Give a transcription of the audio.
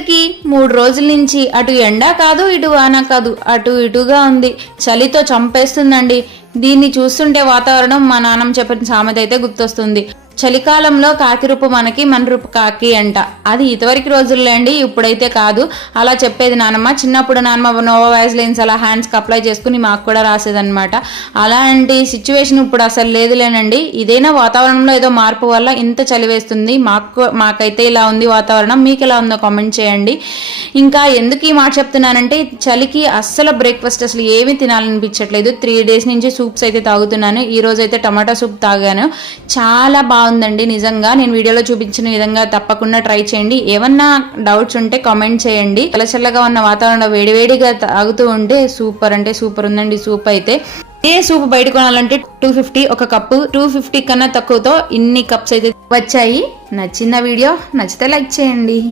అందరికీ మూడు రోజుల నుంచి అటు ఎండ కాదు ఇటు వాన కాదు అటు ఇటుగా ఉంది. చలితో చంపేస్తుందండి. దీన్ని చూస్తుంటే వాతావరణం మా నాన్నమ్మ చెప్పిన సామెత అయితే గుర్తొస్తుంది. చలికాలంలో కాకి రూపు మనకి మన రూపు కాకి అంట. అది ఇదివరకు రోజుల్లో అండి ఇప్పుడైతే కాదు. అలా చెప్పేది నానమ్మ. చిన్నప్పుడు నానమ్మ నోవా వ్యాజ్లైన్స్ అలా హ్యాండ్స్కి అప్లై చేసుకుని మాకు కూడా రాసేదనమాట అలాంటి సిచ్యువేషన్ ఇప్పుడు అసలు లేదులేనండి. ఇదైనా వాతావరణంలో ఏదో మార్పు వల్ల ఇంత చలి వేస్తుంది. మాకు మాకైతే ఇలా ఉంది వాతావరణం. మీకు ఎలా ఉందో కామెంట్ చేయండి. ఇంకా ఎందుకు ఈ మాట చెప్తున్నానంటే చలికి అస్సలు బ్రేక్ఫాస్ట్ అసలు ఏమీ తినాలనిపించట్లేదు. త్రీ డేస్ నుంచి సూప్స్ అయితే తాగుతున్నాను. ఈ రోజు అయితే టమాటా సూప్ తాగాను. చాలా బాగుందండి నిజంగా. నేను వీడియోలో చూపించిన విధంగా తప్పకుండా ట్రై చేయండి. ఏమన్నా డౌట్స్ ఉంటే కామెంట్ చేయండి. చల్ల చల్లగా ఉన్న వాతావరణం వేడివేడిగా తాగుతూ ఉంటే సూపర్ అంటే సూపర్ ఉందండి సూప్ అయితే. ఏ సూప్ బయట కొనాలంటే టూ ఫిఫ్టీ ఒక కప్పు. టూ ఫిఫ్టీ కన్నా తక్కువతో ఇన్ని కప్స్ అయితే వచ్చాయి. నచ్చిన వీడియో నచ్చితే లైక్ చేయండి.